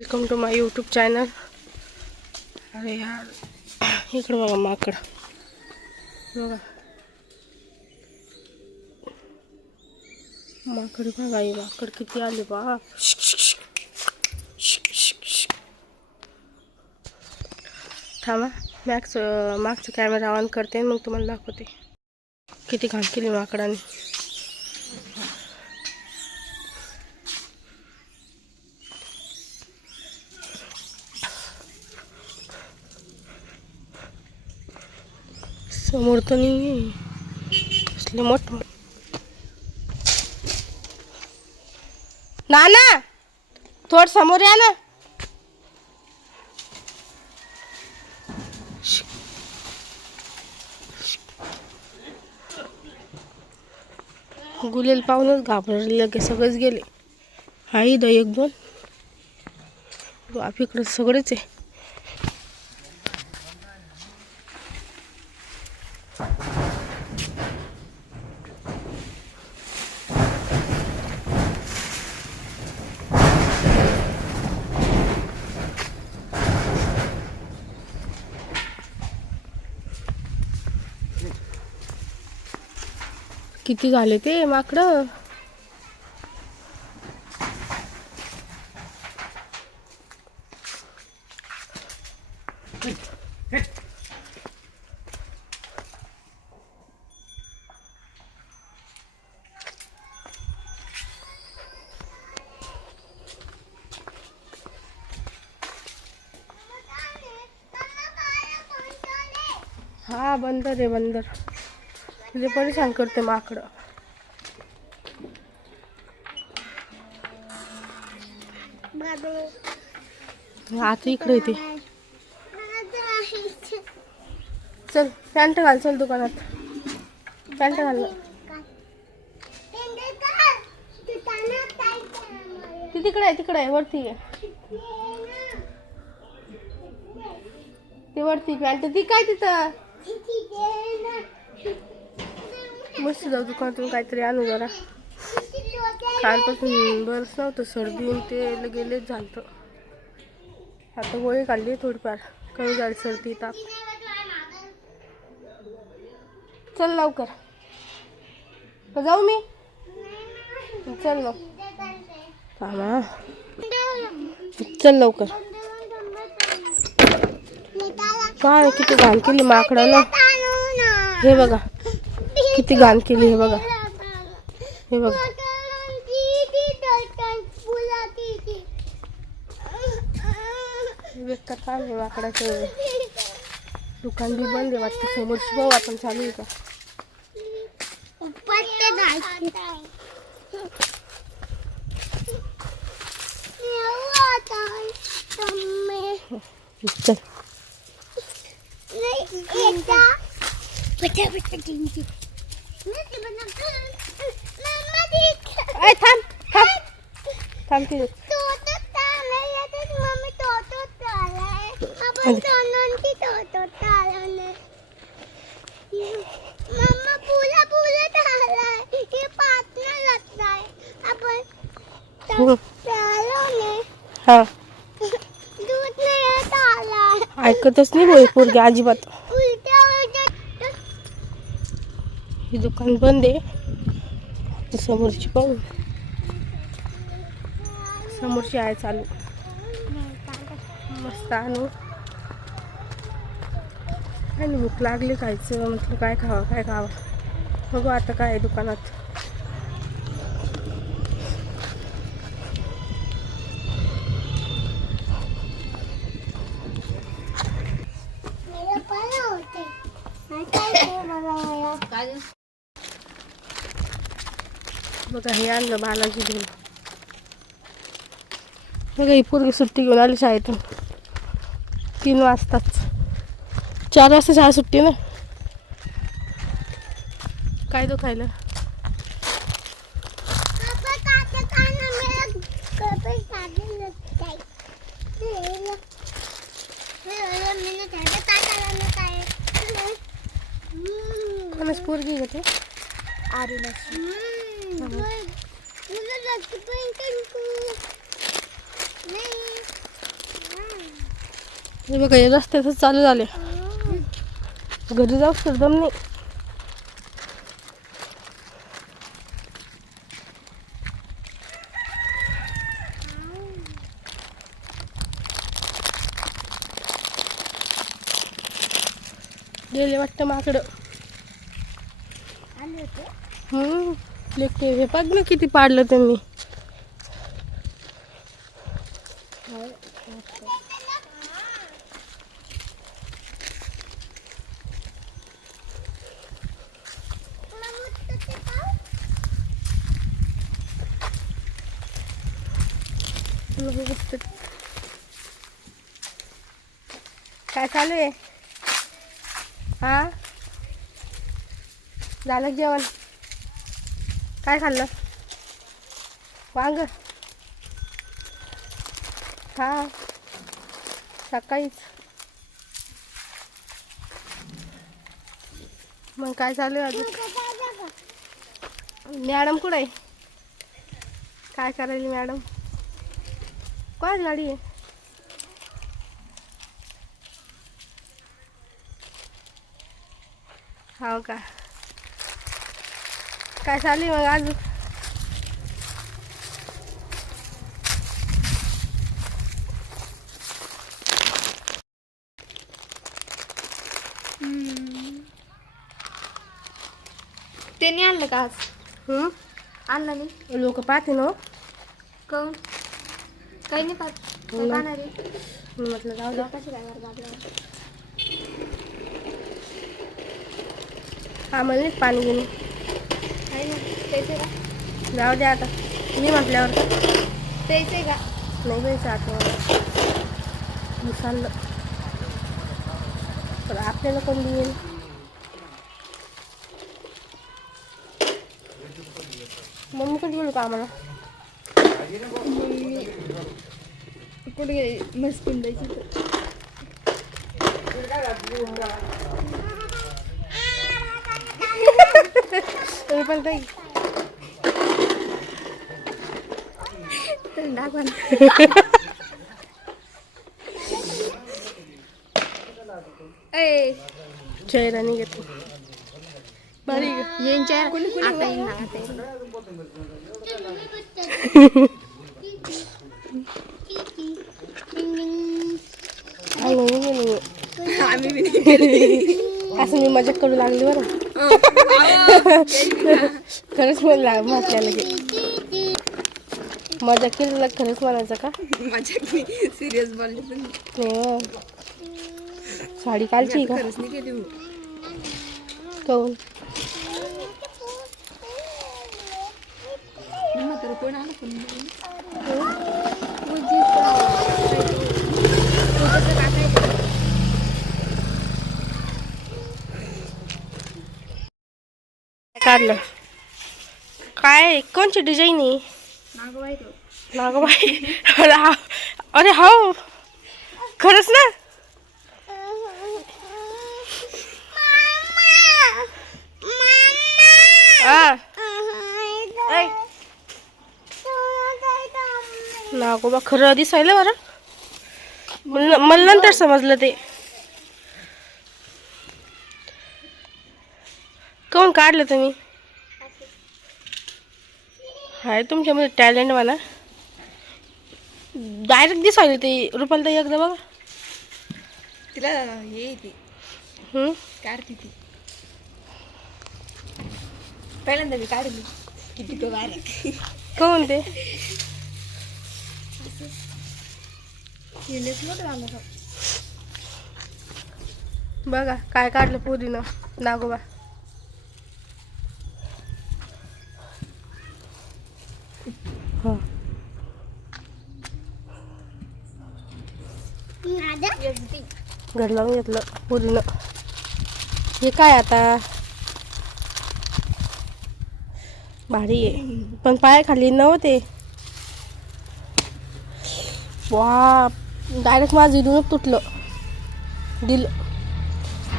Welcome to my YouTube channel. अरे यार, इकडं बघा माकड. बघा माकड, बघा हे माकड किती आले बा. थांबा, मागचं कॅमेरा ऑन करते आणि मग तुम्हाला दाखवते किती घाण केली माकडाने. समोर तर नाही असले मोठ. ना ना थोड समोर या ना. गुलेल पाहूनच घाबरले की सगळेच गेले. आई द एक दोन बाप, इकडं सगळेच आहे. किती झाले ते माकडं. हा बंदर आहे बंदर. तुझे परेशान करते माकडं. आता इकडे येते. चल पॅन्ट घाल, चल दुकानात पॅन्ट घाल. ती तिकडे आहे, तिकडे आहे, वरती आहे ते वरती पॅन्ट ती काय तिथं. मस्त जाऊ दुकानातून काहीतरी आणू जरा. कालपासून बरंच नव्हतं, सर्दी ते गेलेच झालं. आता गोळी काढली थोडीफार, कमी झाली सर्दी ताप. चल लवकर. तर जाऊ मी. चल मग थांबा, चल लवकर. काय किती घाण केली माकडानं. हे बघा किती घाण केली. हे बघा, हे बघा. बेकार काम आहे माकडाचं. दुकान बी बंद आहे वाटतं. समोरची भाऊ आपण चालू आहे का. चल थांब थांब थांब तिथे. हा ऐकतच नाही बोल पोरगी अजिबात. ही दुकान बंद आहे. समोरची पाहू, समोरची आहे चालू. मस्त आणू. काय नाही, भूक लागली खायचं म्हटलं. काय खावं काय खावं बघू आता काय आहे दुकानात. बघा हे आणलं बालाजी घेऊन. बघा ही पोरगी सुट्टी घेऊन आली शाळेतून. 3 वाजताच. 4 वाजता शाळा सुट्टी ना. काय तो खायला. कोणाच पोरगी घेते. हे बघा हे रस्त्यातच चालू झाले. घरी जाऊ तर दम नाही. गेले वाटतं माकडं. लेकटे हे बघ ना किती पाडलं त्यांनी. काय चालू आहे? हा झालं जेवण? काय खाल्लं? वांग? हा सकाळीच. मग काय चालू आहे अजून? मॅडम कुठं आहे? काय करायली मॅडम? कोणाची गाडी आहे? हो का? काय चालू आहे मग अजून? ते नाही आणलं का आज? आणलं नाही. लोक पाहते ना. काऊन? काही नाही पाहत. काय पाहणार आहे? म्हटलं जाऊ द्या. कशी काय करत आपल्याला? आम्हाला नाही पाणी घेणे. काही नाही. प्यायचं का? जाऊ द्या आता. मी म्हटल्यावर प्यायचं का? नाही प्यायचं आता. मी चाललं पण आपल्याला कोण देईल? मम्मी कधी बोलू का आम्हाला? कुठे गेली? मस्त पिंडायची तर. पण ताई दाखवा ना. ए चेहरा नाही घेतो. बरी येईन चेहरा. आता येईन ना, आता येईन. असं मी मजाक करू लागली बरं. खरंच मला म्हटल्याला की मजाक केली खरंच म्हणायचं का? मजाक नाही, सिरियस बोलली पण नाही हो. साडी कालची का? खरंच नाही केली. काऊन? म्हातारं कोण आलं पण काढलं काय? कोणची डिझाईन आहे? नागोबाई. अरे हो खरंच ना. नागोबा खरं दिसायला बरं. मला नंतर समजलं ते. कोण काढलं तुम्ही? हाय तुमच्यामध्ये टॅलेंट मला. डायरेक्ट दिसायला ते. रुपाल ताई एकदा बघा. तिला ये ती काढते ती. पहिल्यांदा मी काढली किती तो बारीक. कोण ते? बघा काय काढलं पुरीनं नागोबा. घर लावून घेतलं पुरीनं. हे काय आता? भारी आहे पण पायाखाली नव्हते. वा डायरेक्ट माझं इथूनच तुटलं. दिलं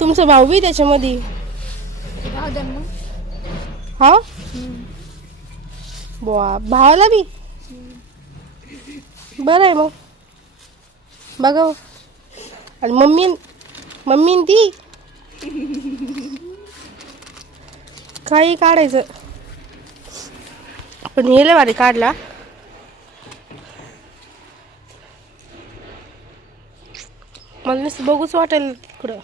तुमचा भाऊ बी त्याच्यामध्ये. हा वा भावाला बी बरं आहे मग. बघा आणि मम्मी ती काही काढायचं पण हे लय भारी काढला. मला नुसतं बघूच वाटेल इकडं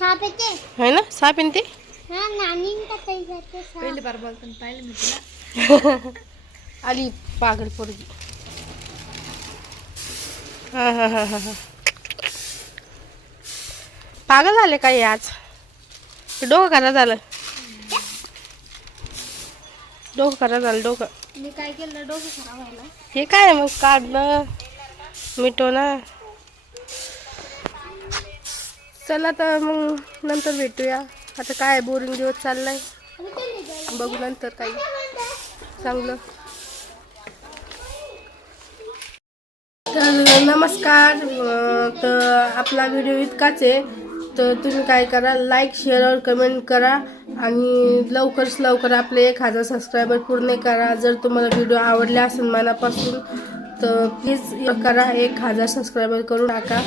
आहे ना साप आहे ना ते. पहिले बार बोलताना पाहिलं मी तुला. आली पागल पोरगी. हा हा हा हा हा पागल झाले काय आज. डोकं खराब झालं. डोकं खराब झालं डोकं. मी काय केलं डोकं खराब व्हायला. हे काय मग काढणं मिटवणं. चला तर मग नंतर भेटूया. आता काय बोरिंग दिवस चाललाय. बघू नंतर काही चांगलं. तर नमस्कार. तर आपला व्हिडिओ इतकाच आहे. तर तुम्ही काय करा, लाईक शेअर और कमेंट करा आणि लवकर आपले 1000 सबस्क्रायबर पूर्ण करा. जर तुम्हाला व्हिडिओ आवडला असेल मनापासून तर प्लीज करा, 1000 सबस्क्रायबर करून टाका.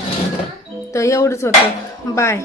तर एवढंच होतं. बाय.